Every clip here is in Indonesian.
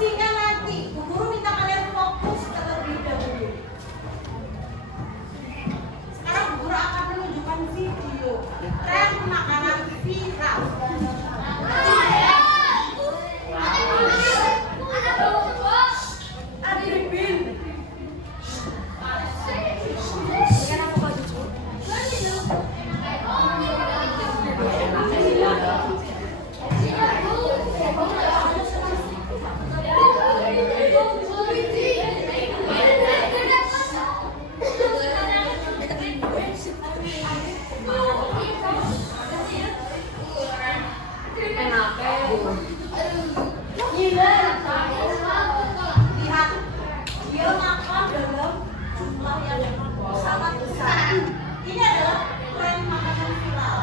diskusinya nanti. Bu Guru minta kalian fokus terlebih dahulu. Sekarang Bu Guru akan menunjukkan video tren makanan viral. Lihat, dia makan dalam jumlah yang sangat besar. Ini adalah tren makanan viral.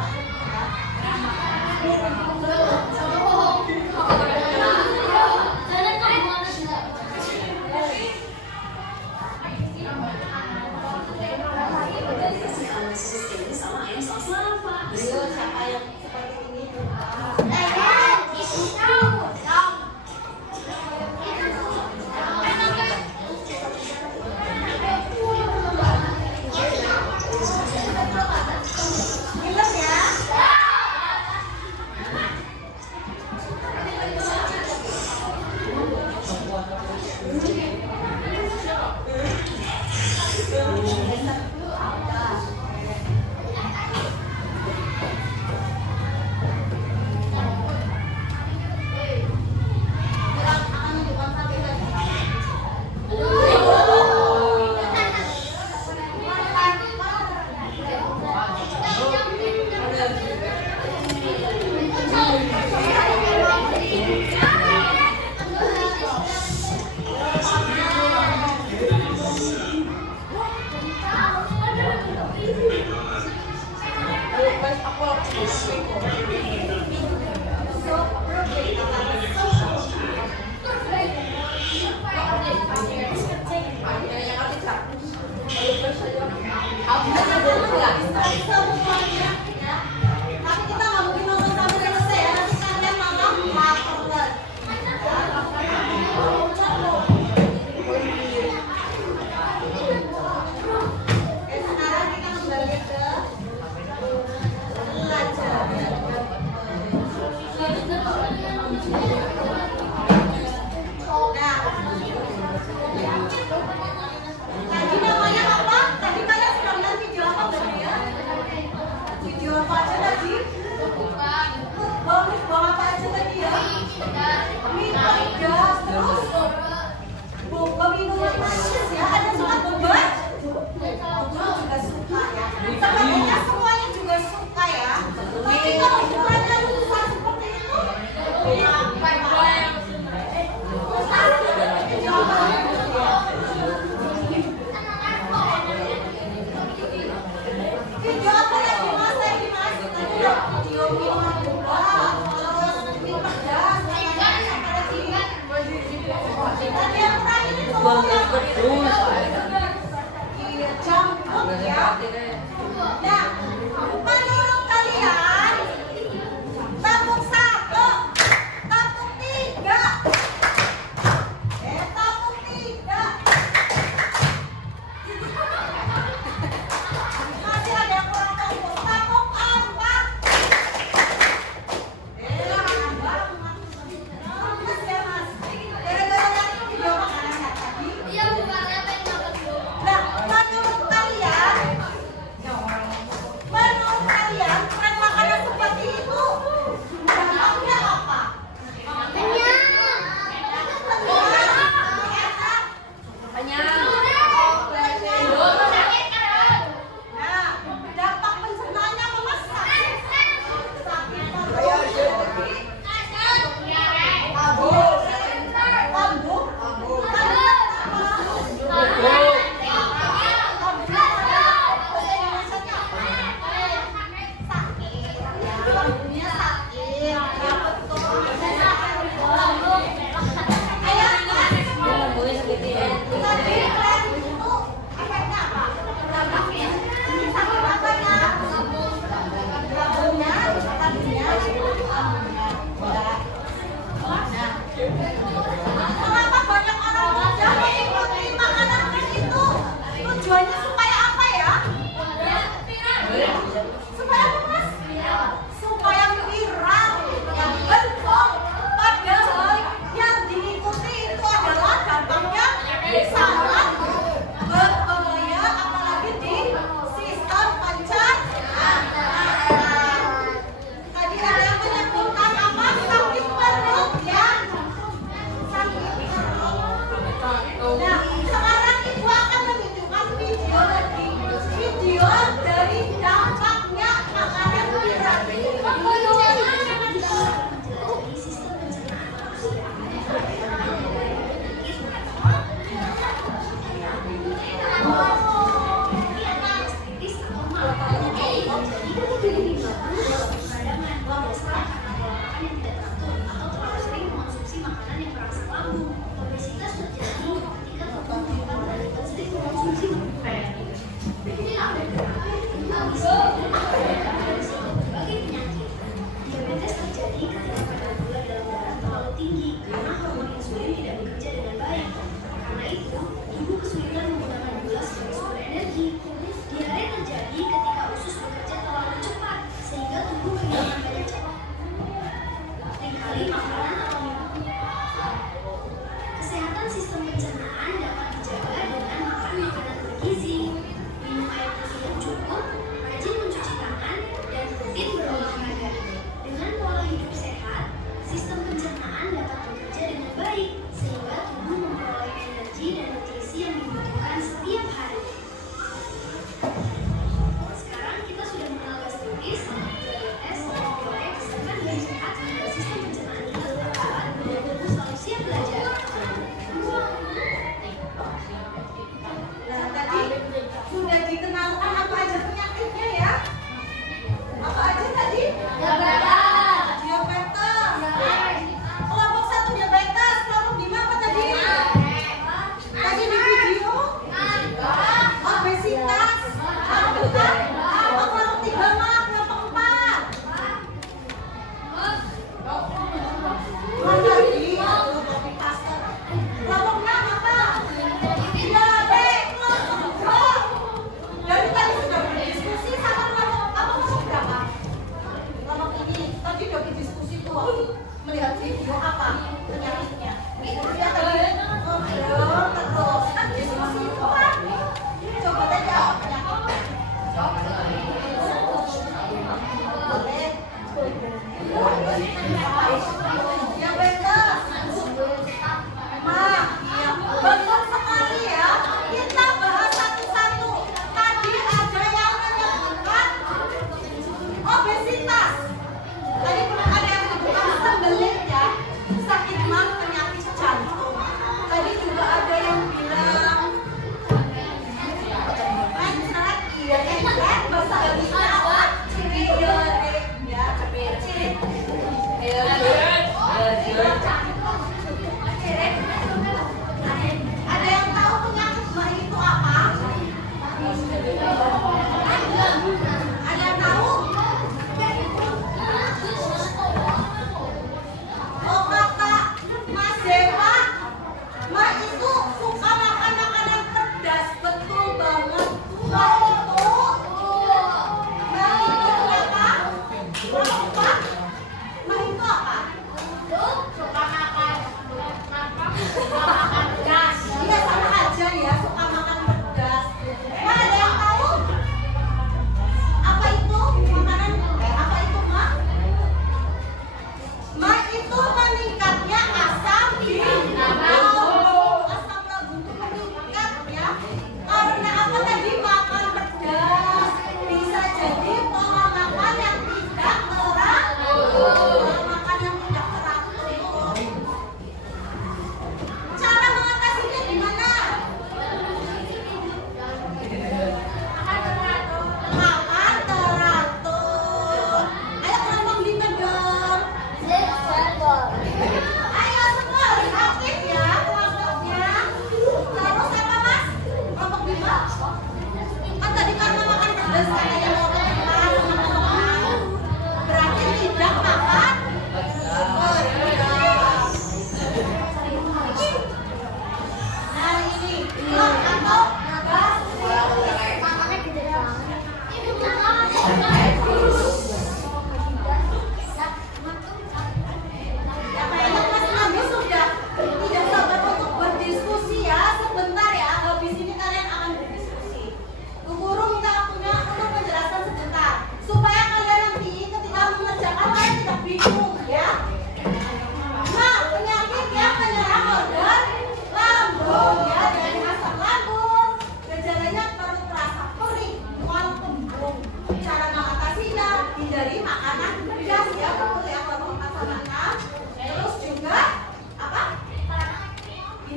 Siapa yang seperti ini?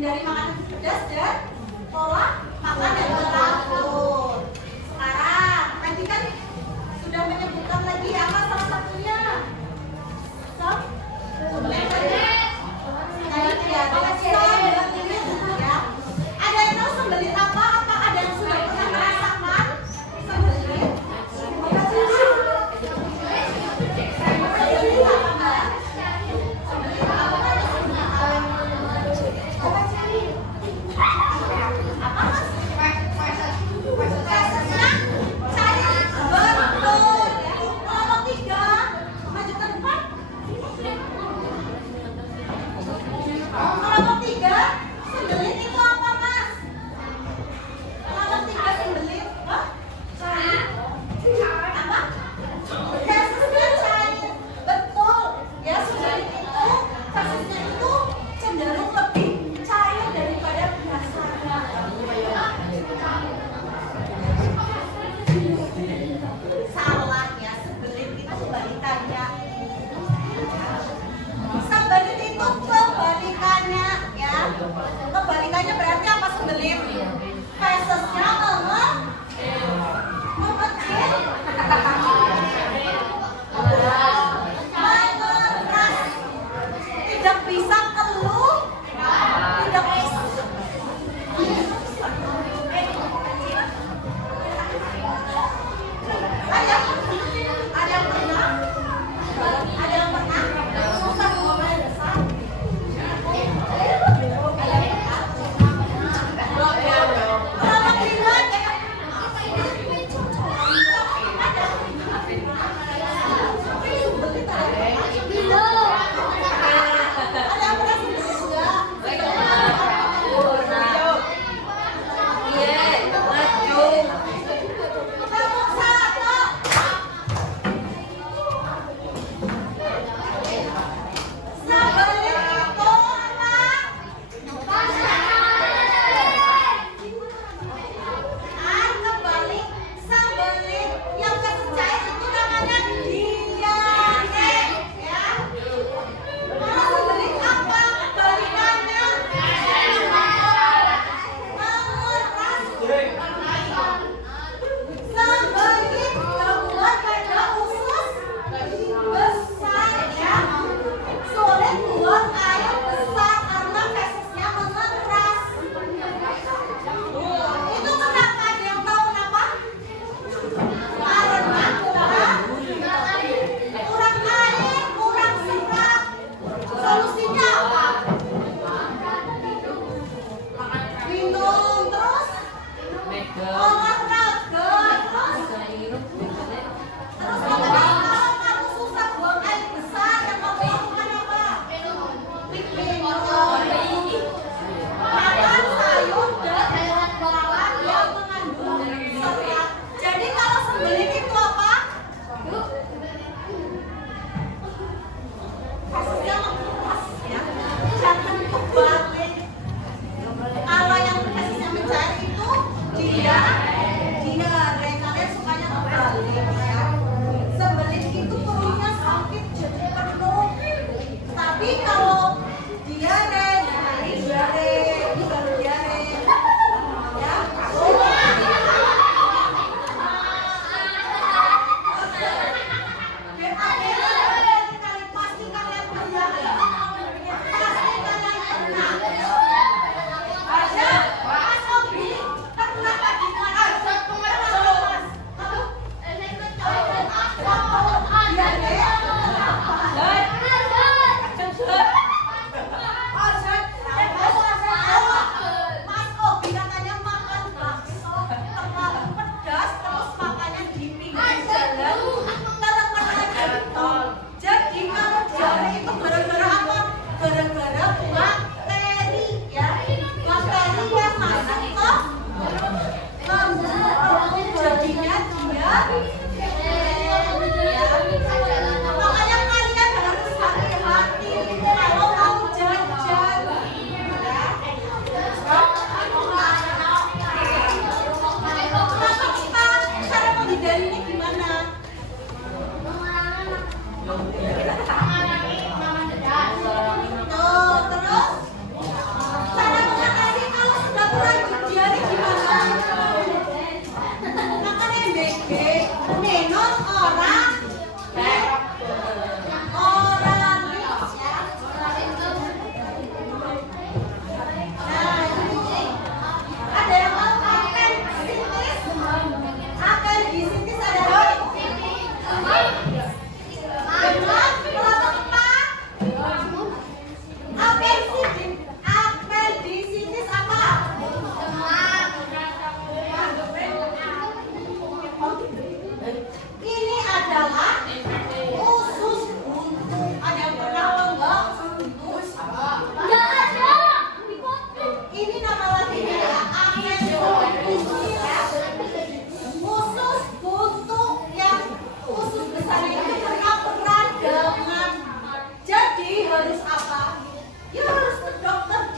Hindari makanan pedas dan pola makan yang teratur. Sekarang, tadi kan sudah menyebutkan lagi apa salah satunya? Ada yang tahu sembelit apa? Apa ada yang sudah pernah merasakan sembelit? Salahnya sembelit itu kebalikannya. Sembelit itu kebalikannya, ya. Kebalikannya berarti apa sembelit? Fesesnya mengecil, mengeras, tidak bisa keluh, tidak bisa. Ada yang pernah? Susah ngomongnya dasar.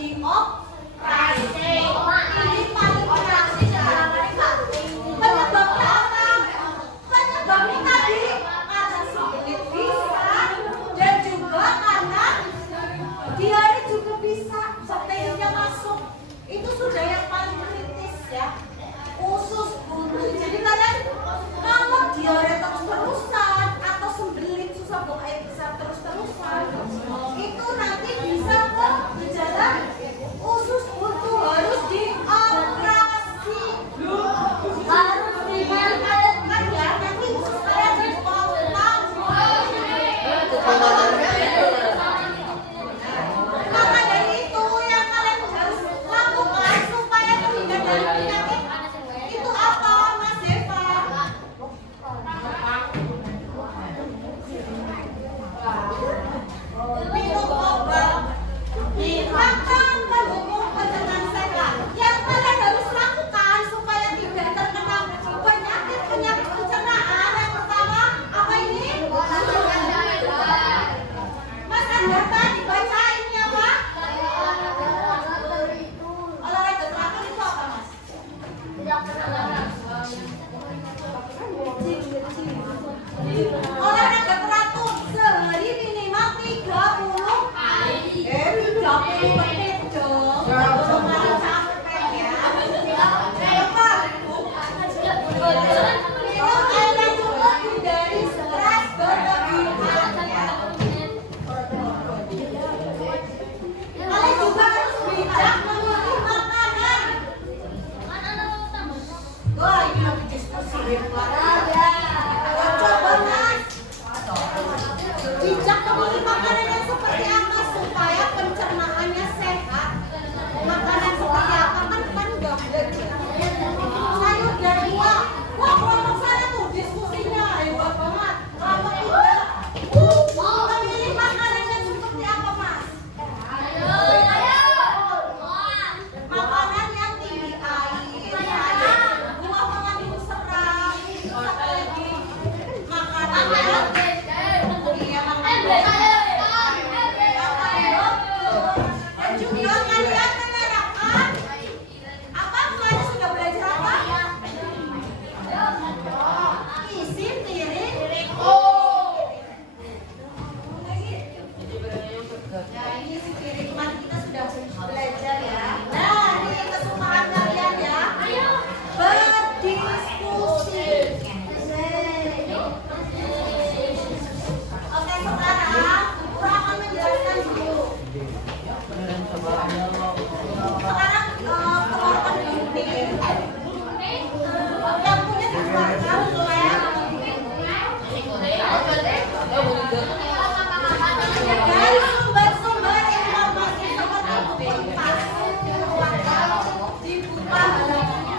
dioperasi. Ini paling beraksi penyebabnya apa? Penyebabnya tadi karena sulit bisa dan juga karena diare juga bisa bakterinya masuk. Itu sudah yang paling kritis ya. Usus buntu. Jadi kalian kalau diare terus-terusan atau sembelit susah buang air besar terus-terusan, itu nanti bisa ke gejala usus buntu, harus dioperasi. Harus dimanfaatkan ya, nanti usus kalian dipotong. Maka dari itu yang kalian harus lakukan supaya terhindar dari penyakit itu apa, Mas Deva? Minum obat, makan mendukung pencernaan sehat. Yang kalian harus lakukan supaya tidak terkena penyakit pencernaan. Yang pertama apa ini? Mas Andata dibaca ini apa? Olahraga teratur itu apa, Mas? Olahraga teratur sehari minimal 30 menit dong. Jangan capek ya. Apa? Minum air yang cukup, hindari stres berlebihan ya. Kalian juga harus bijak memilih makanan. Wah, ini lagi diskusi hebat. Coba Mas, bijak memilih makanan yang seperti apa supaya pencernaannya sehat. Makanan seperti apa kan udah ada. Sayur dan buah. Wah, kelompok saya tuh diskusinya hebat banget. Kelompok kita memilih makanan yang seperti apa, Mas? Makanan yang tinggi air, buah mengandung serat, apalagi makanan yang dan juga kalian menerapkan apa? Kalian sudah belajar apa? Isi piring. Nah, ini isi piring kemarin kita sudah belajar ya. Nah, ini kesukaan kalian ya. Berdiskusi. Oke, sekarang Guru akan menjelaskan dulu. Sekarang keluarkan gunting. Yang punya dikeluarkan boleh. Dari sumber-sumber informasi seperti buku pas, keluarkan dibuka halamannya.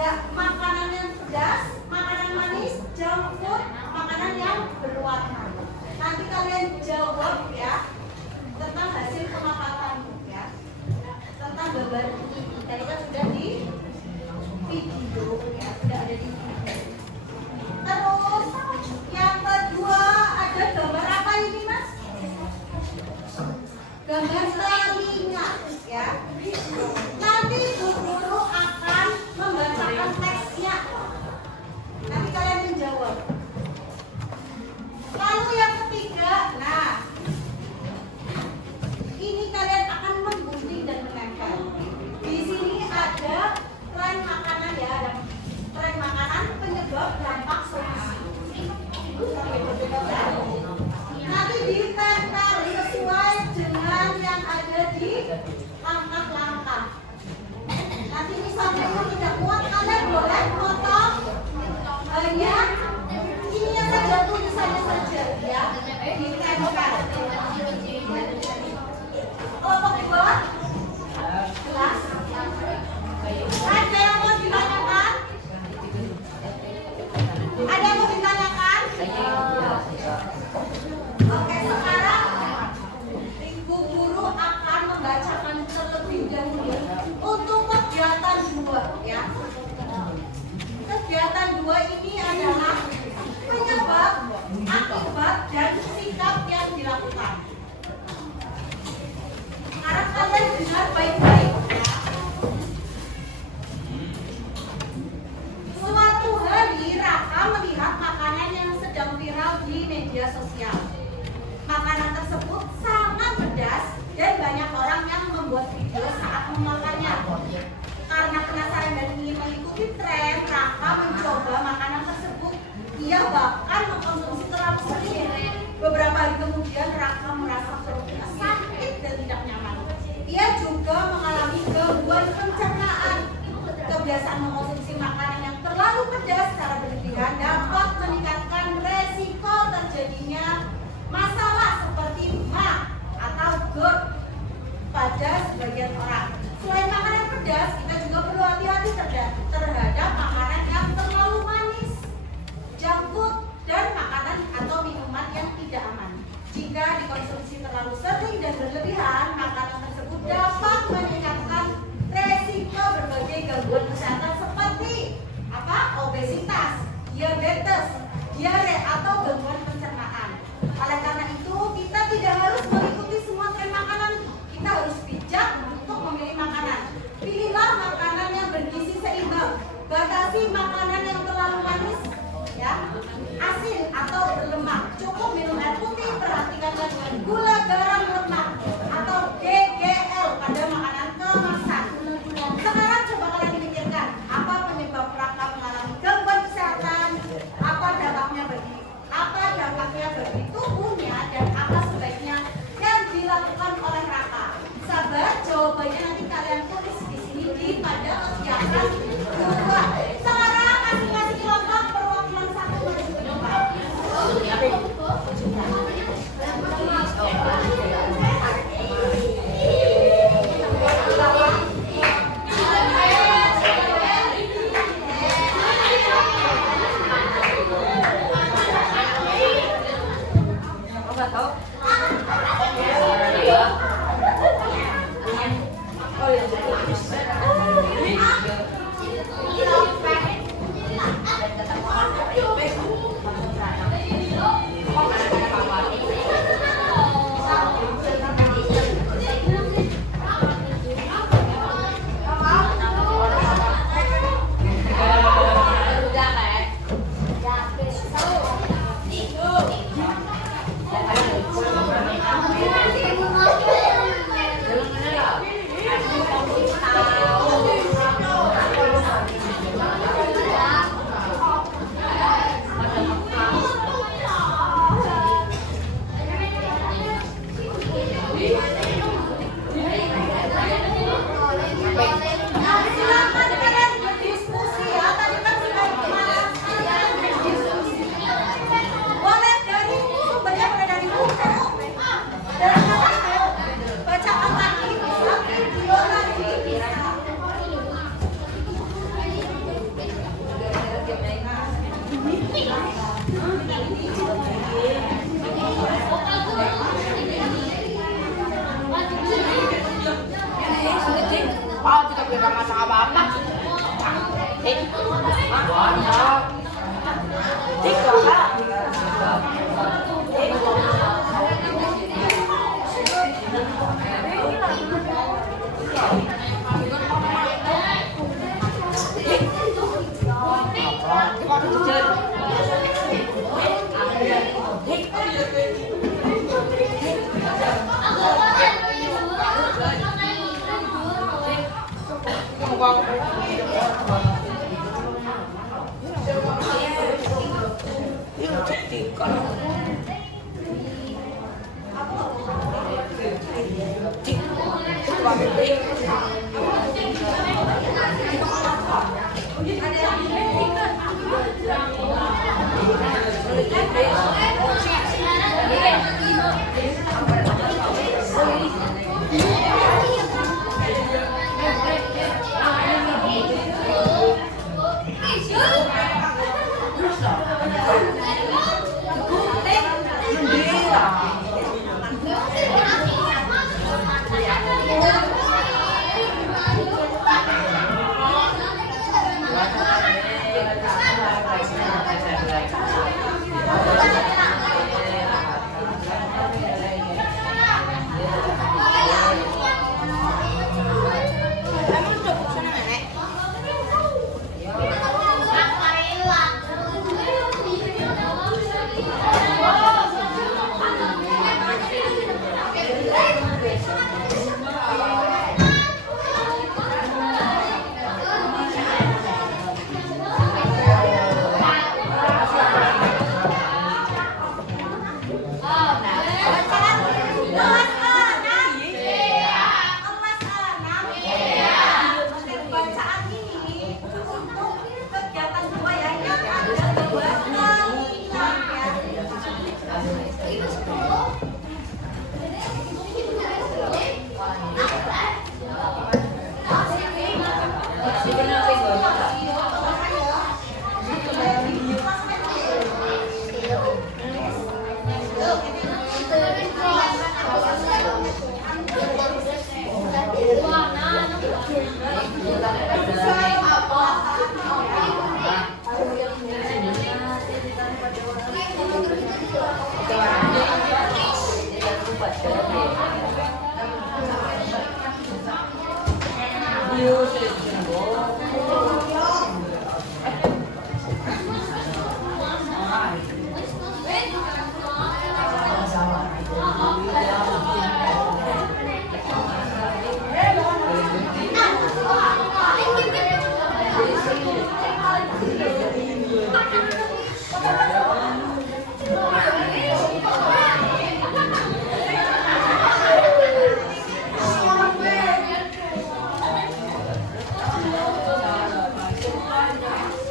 ada makanan yang pedas, makanan manis, junk food, makanan yang berwarna. Nanti kalian jawab ya tentang hasil pemaparanmu ya, tentang gambar ini. Tadi kan sudah di video ya, sudah ada di video. Terus yang kedua ada gambar apa ini mas? Gambar telinga ya. Nanti guru akan membacakan teksnya. Nanti kalian menjawab. Lalu yang ketiga, nah ini kalian akan menggunting dan menempel. Di sini ada tren makanan ya, ada tren makanan, penyebab, dampak, solusi. Nanti ditempel sesuai dengan yang ada di langkah-langkah. Nanti misalnya yang tidak kuat, kalian boleh potong hanya ininya saja, tulisannya saja ya, ditempel. Kelompok 2 jelas. Ada yang mau ditanyakan? Ada yang mau ditanyakan? Oke, sekarang Ibu Guru akan membacakan terlebih dahulu untuk kegiatan 2 ya. Kegiatan 2 ini adalah penyebab, akibat, dan sikap yang dilakukan. Harap kalian dengar baik-baik ya. Suatu hari Raka melihat makanan yang sedang viral di media sosial. Makanan tersebut sangat pedas dan banyak orang yang membuat video saat memakannya. Karena penasaran dan ingin mengikuti tren, Raka mencoba makanan tersebut. Ia bahkan mengkonsumsi terlalu sering. Beberapa hari kemudian Raka merasa perutnya sakit dan tidak nyaman. Ia juga mengalami gangguan pencernaan. Kebiasaan mengkonsumsi makanan yang terlalu pedas secara berlebihan dapat meningkatkan resiko terjadinya masalah seperti MA atau GERD pada sebagian orang. Selain makanan pedas, kita juga perlu hati-hati terhadap makanan yang terlalu manis, junk food, dan makanan atau minuman yang tidak aman. Jika dikonsumsi terlalu sering dan berlebihan, makanan tersebut dapat meningkatkan resiko berbagai gangguan kesehatan seperti obesitas, diabetes, diare, atau gangguan pencernaan. Oleh karena itu, kita tidak harus mengikuti semua tren makanan. Kita harus bijak untuk memilih makanan. Pilihlah makanan yang bergizi seimbang. Batasi makanan yang terlalu manis, ya, asin atau berlemak. Cukup minum air putih. Perhatikan kandungan gula, garam, lemak atau DGL pada makanan kemasan. Sekarang coba kalian memikirkan apa penyebab Raka mengalami gangguan kesehatan, apa dampaknya bagi tubuhnya, dan apa sebaiknya yang dilakukan oleh Raka. Sahabat, jawabannya nanti kalian tulis di sini pada kegiatan 2. Sekarang masing-masing kelompok perwakilan 1 menuju ke depan. masak apa-apa. Tik. Tik kakak.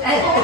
Hey.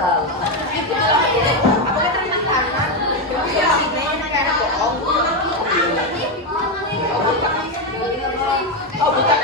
betul. Ini betul apa ini? Apa kita terima tangan? Iya, ini kayak bohong. Oh, bukan.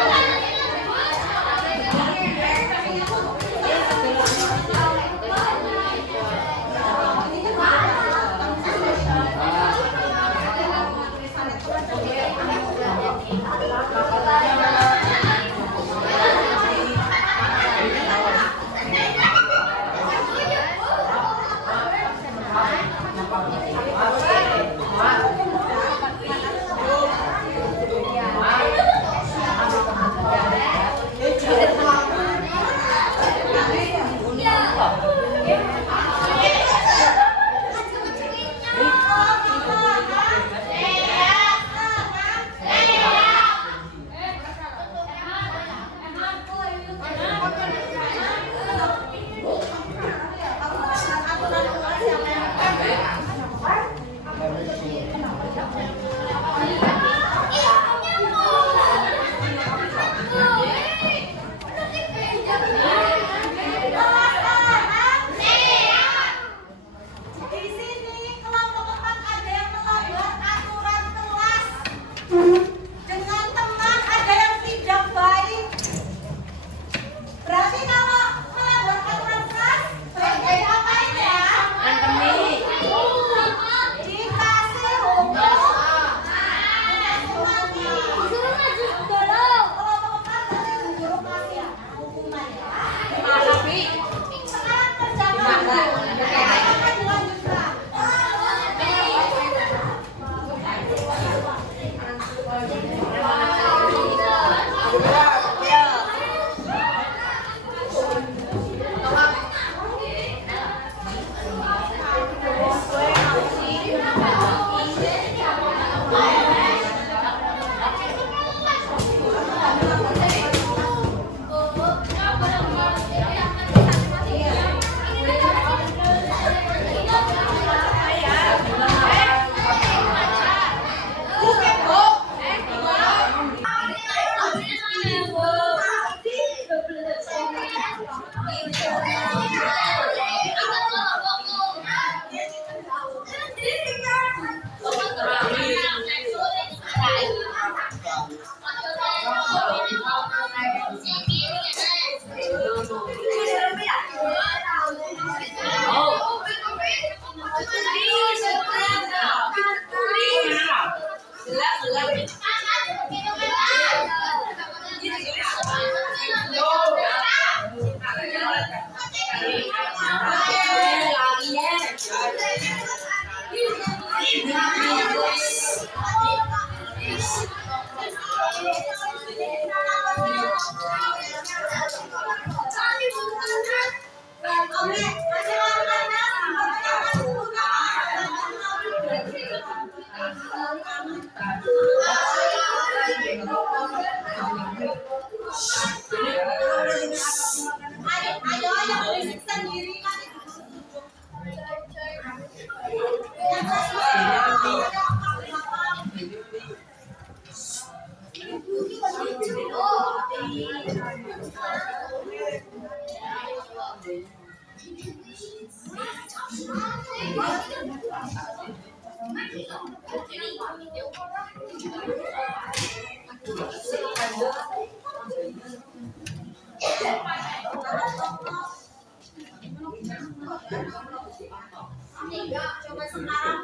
Coba sekarang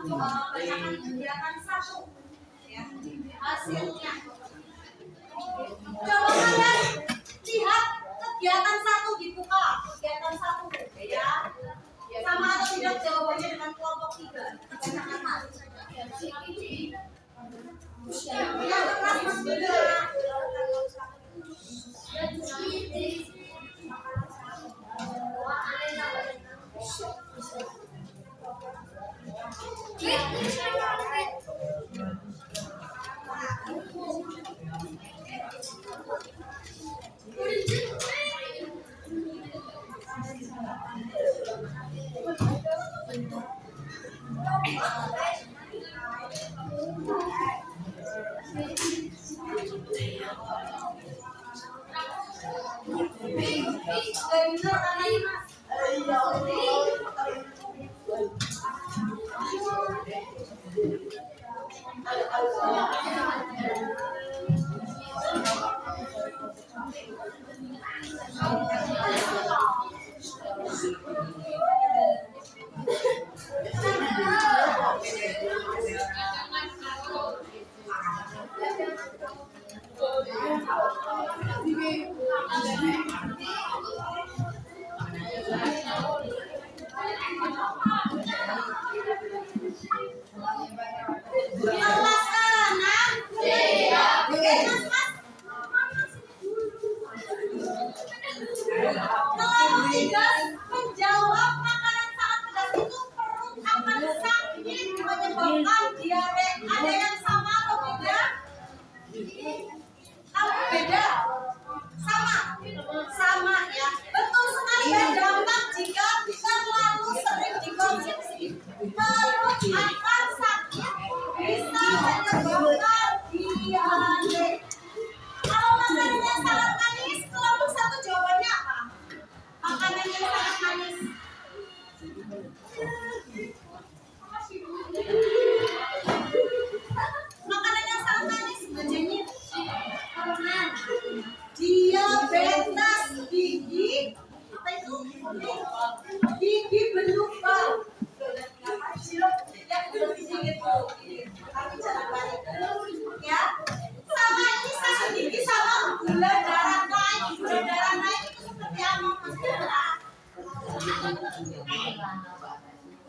bacakan kegiatan 1 ya, hasilnya. Coba kalian lihat kegiatan 1 dibuka, kegiatan 1 ya. Sama atau tidak jawabannya dengan kelompok 3. Bacakan Mas. Benar,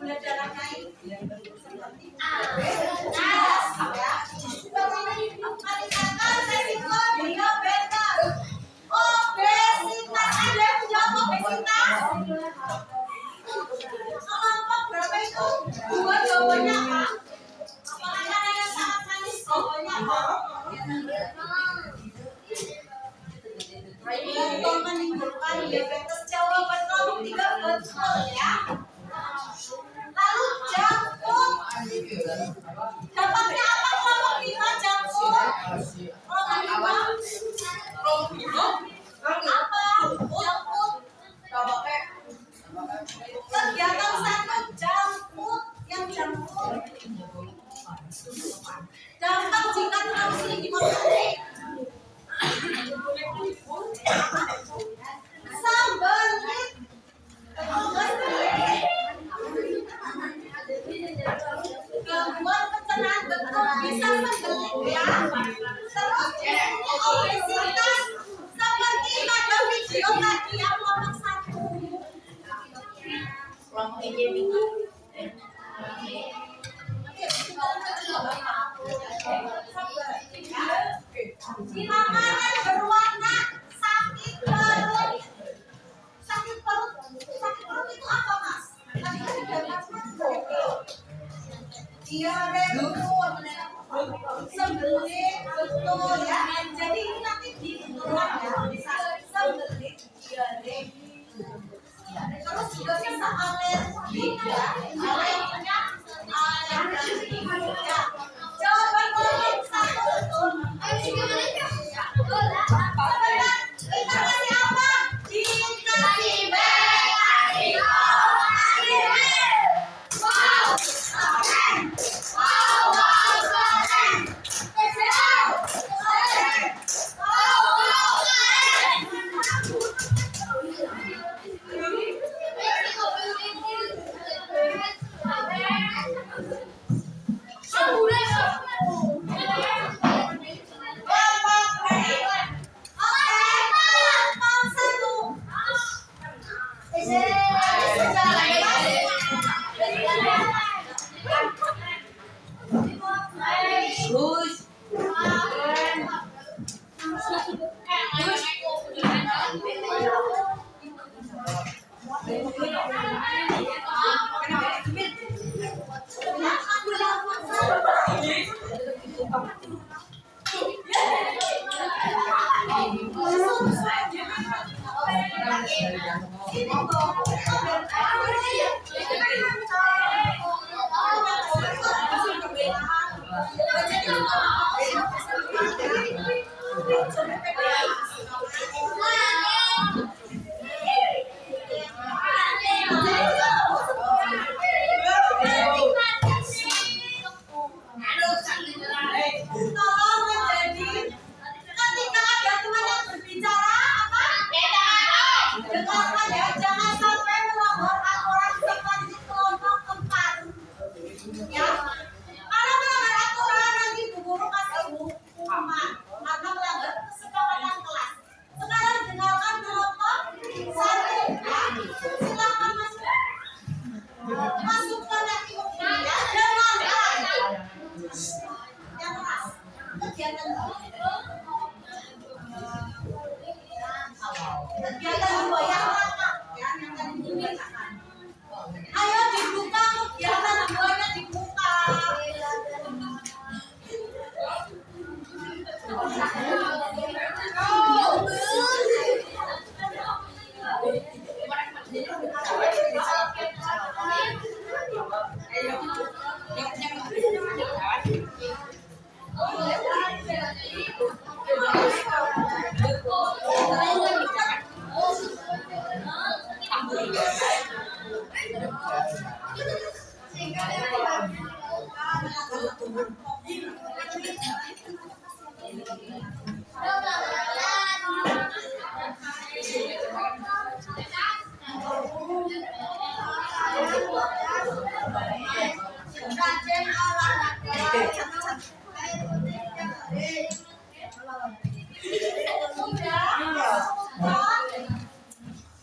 gula darah naik seperti diabetes ya. Meningkatkan resiko diabetes, obesitas. Ada yang menjawab obesitas? Kelompok berapa itu? Dua, jawabannya apa? Makanan yang sangat manis, jawabannya apa? Untuk menimbulkan diabetes, jawaban kelompok 3 betul ya. Lalu junk food, dampaknya apa kelompok 5 junk food? Kelompok 5 apa? Junk food. Kegiatan satu junk food, yang junk food. Dampak jika terlalu sering dikonsumsi. Sembelit. Gangguan pencernaan betul bisa sembelit ya. Terus obesitas seperti pada video tadi yang nomor 1. Makanan berwarna sakit perut. Sakit perut itu apa mas? Tadi kan didapatkan diare betul, sembelit betul ya. Jadi ini nanti dihitungan ya, bisa sembelit, diare. Terus juga bisa alergi ya, alerginya alergi ya. Jawaban nomor 1 betul. Kita kasih apa? Dikasih B, kasih O, kasih B. Wow, keren. Wow, keren. Wow, keren.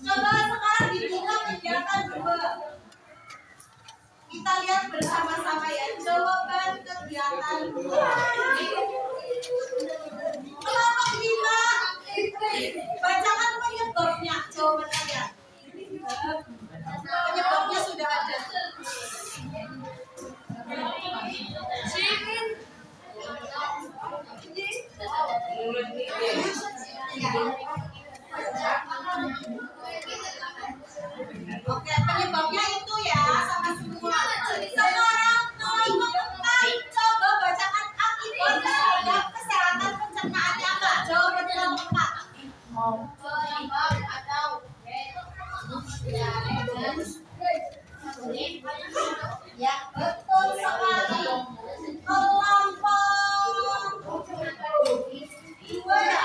Coba sekarang dibuka kegiatan 2. Kita lihat bersama-sama ya jawaban kegiatan kelompok 5. Bacakan penyebabnya. Jawaban kalian. Penyebabnya sudah ada. Oke, penyebabnya itu ya sama semua. Sekarang teman-teman coba bacakan akibat terhadap kesehatan pencernaannya apa? Jawaban yang keempat. Ya, betul sekali. Kelompok 2 ya.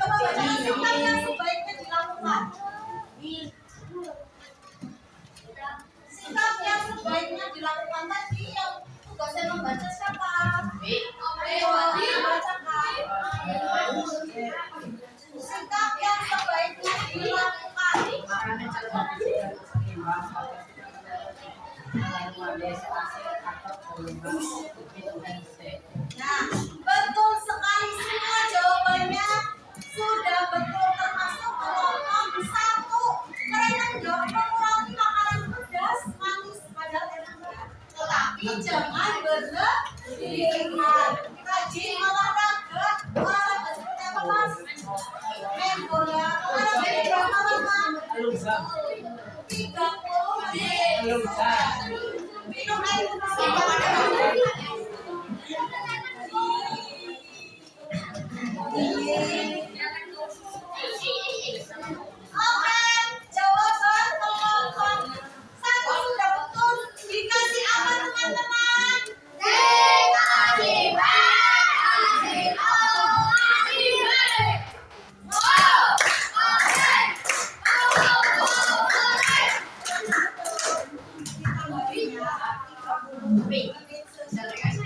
Coba bacakan sikap yang sebaiknya dilakukan. Sikap yang sebaiknya dilakukan tadi yang tugasnya membaca siapa? Ayo, bacakan. Sikap yang sebaiknya dilakukan. Nah, betul sekali semua jawabannya sudah betul termasuk kelompok 1. Mereka menjawab mengurangi makanan pedas, manis, padahal enak ya. Tetapi jangan berlebihan. Rajin olahraga. Olahraga seperti apa mas? Main bola. Olahraga berapa lama? 30 menit. Minum air Oke, jawaban kelompok 1 sudah betul. Dikasih apa teman-teman? Dikasih B. Oke, satu kelompok tadi.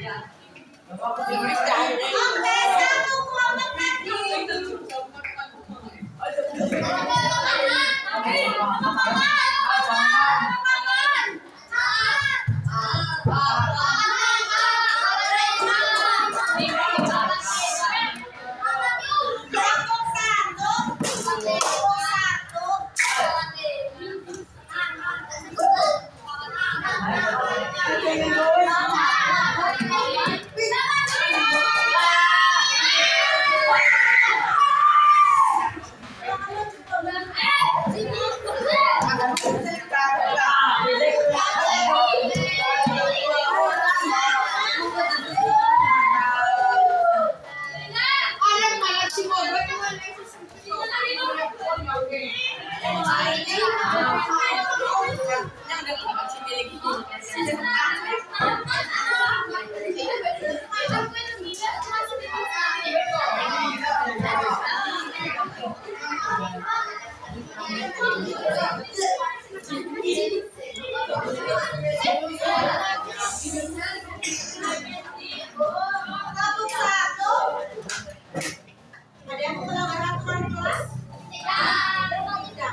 Ada yang melanggar aturan kelas? Tidak.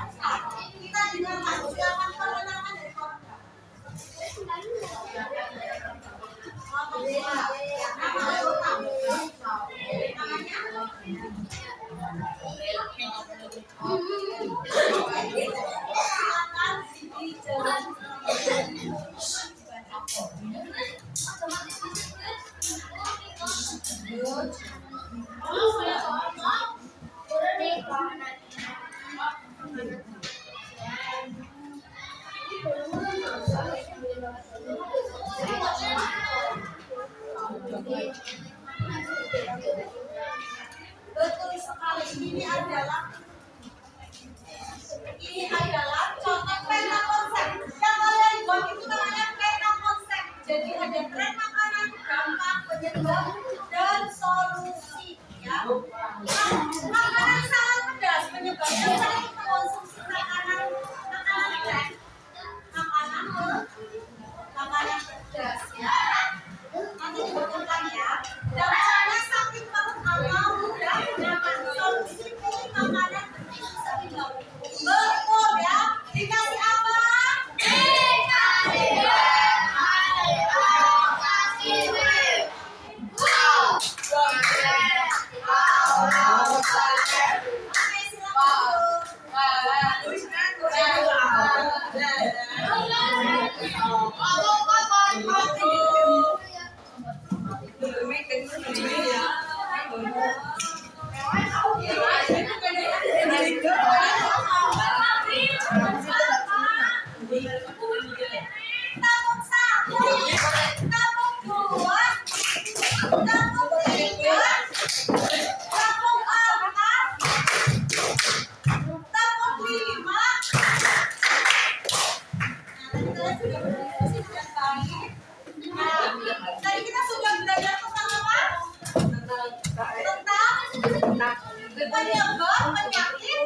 Kita dengarkan silakan kewenangan dari kelompok. Betul sekali. Ini adalah contoh peta konsep. Yang kalian buat itu namanya peta konsep. Jadi ada tren makanan, dampak, penyebab, dan solusi. Ya. Makanan sangat pedas. Penyebabnya saya mengkonsumsi makanan tren. Makanan pedas. Ya. Nanti dibetulkan ya. Dan karena sakit perut atau mudah mendapat solusi pilih makanan berdiskusi dengan baik. Nah, tadi kita sudah belajar tentang apa? Tentang penyebab penyakit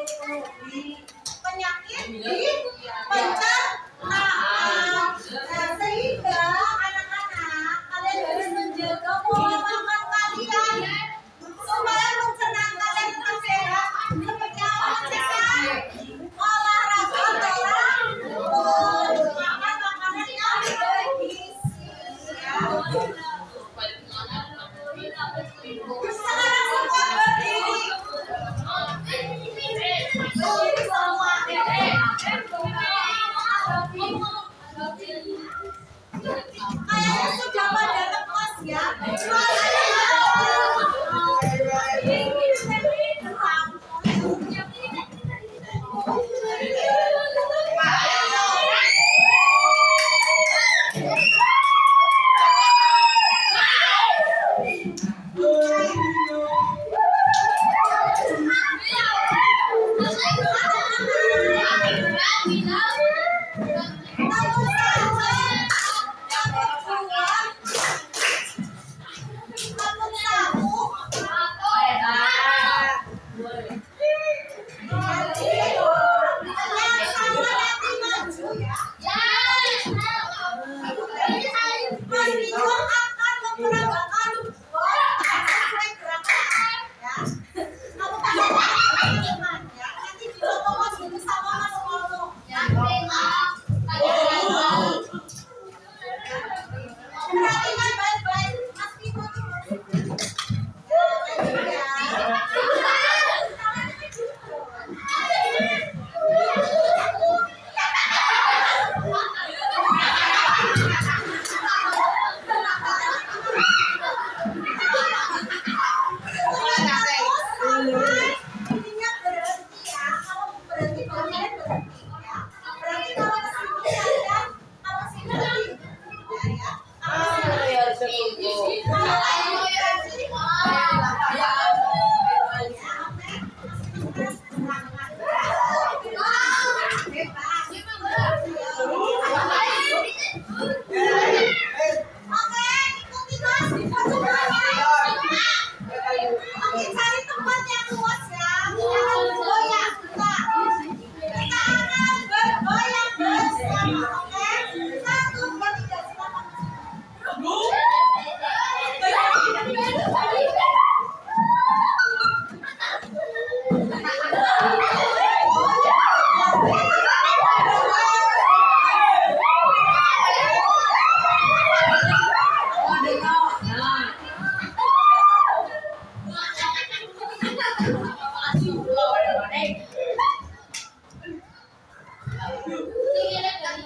di pencernaan. Nah, sehingga anak-anak kalian harus menjaga pola makan kalian supaya pencernaan kalian tetap sehat. Seperti apa mencegah? Olahraga teratur, makan makanan yang bergizi. Sekarang semua berdiri. Berdiri semua. Kayaknya sudah pada lepas ya.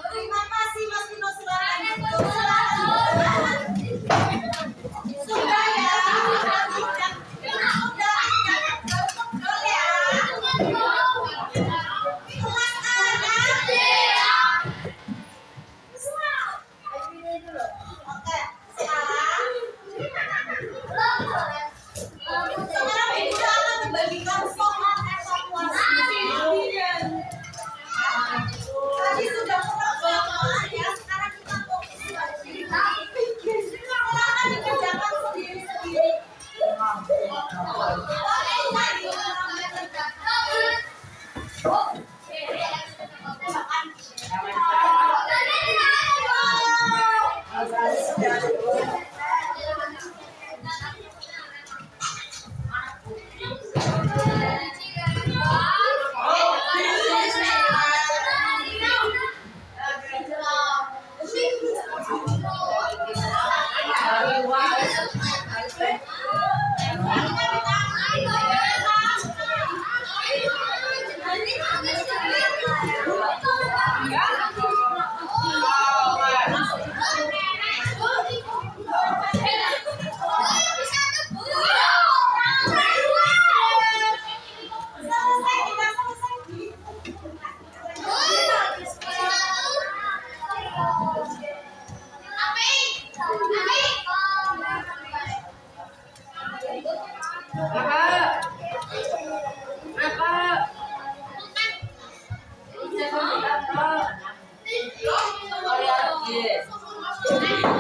Terima kasih Mas Vino, silakan. Sudah ya.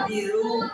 Biru.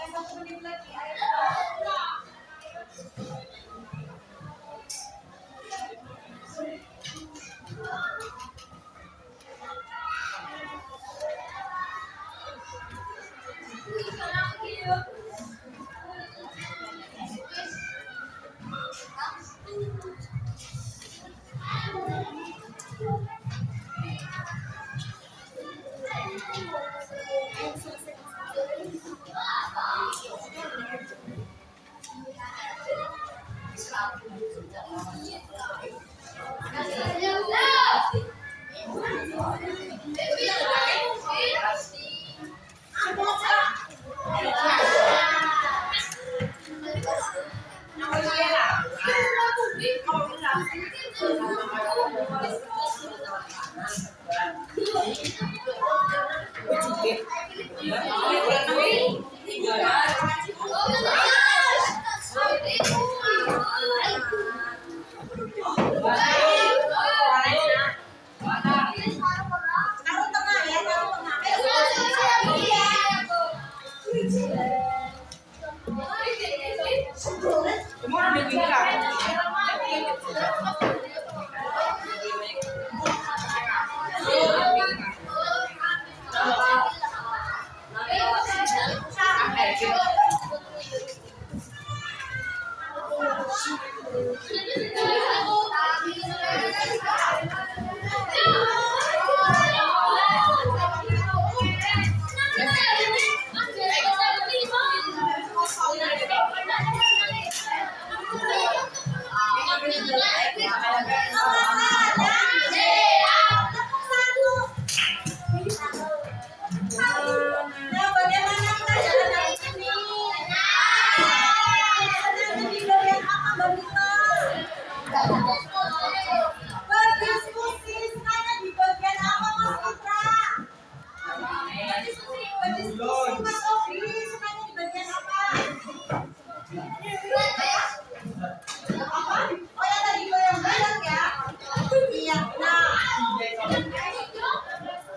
Oke, 1 menit lagi. Oke, 1 menit lagi. Ayo. Taruh tengah ya, taruh tengah. Semua udah bilang. Nah, bagaimana pelajaran hari ini? Ada di bagian apa, Mbak Mita? Berdiskusi, sekarang di bagian apa, Mas Putra? Berdiskusi, Mas Obi, sekarang di bagian apa? Apa? Oh ya, tadi goyang-goyang ya? Iya, nah.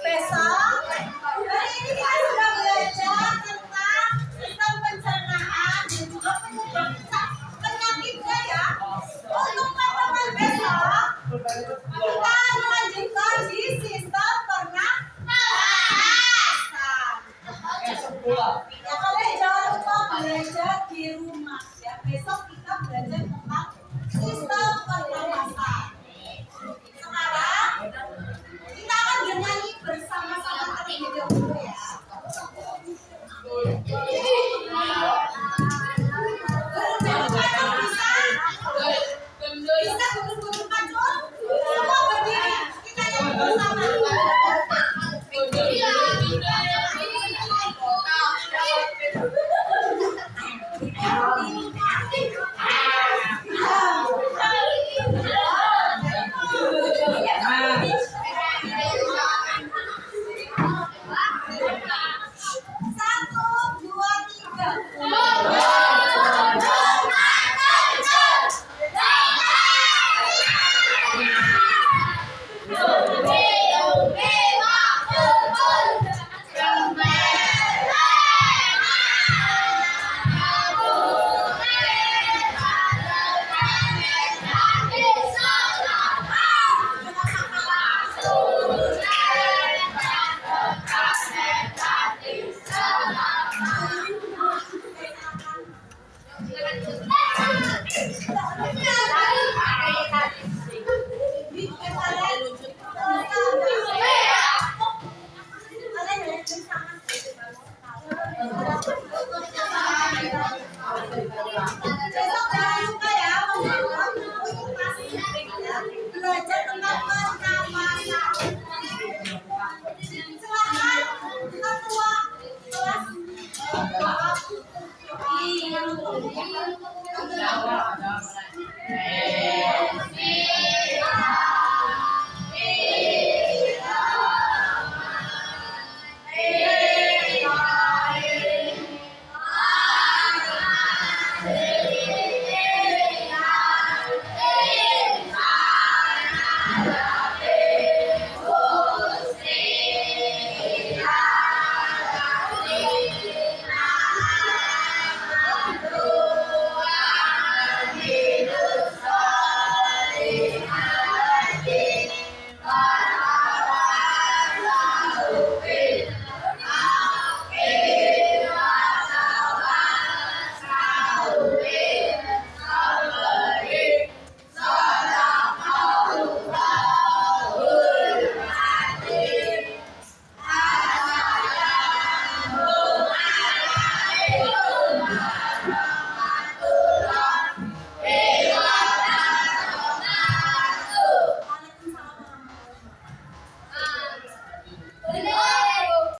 Besok, hari ini kita sudah belajar tentang sistem pencernaan dan juga penyakitnya ya. Untuk pertemuan besok, kita melanjutkan di sistem pernapasan. Ya, kalian jangan lupa belajar di rumah ya. Besok kita belajar tentang sistem pernapasan. Sekarang kita akan bernyanyi bersama-sama terlebih dahulu ya. Bisa duduk-duduk maju. Semua berdiri. Kita nyanyi bersama.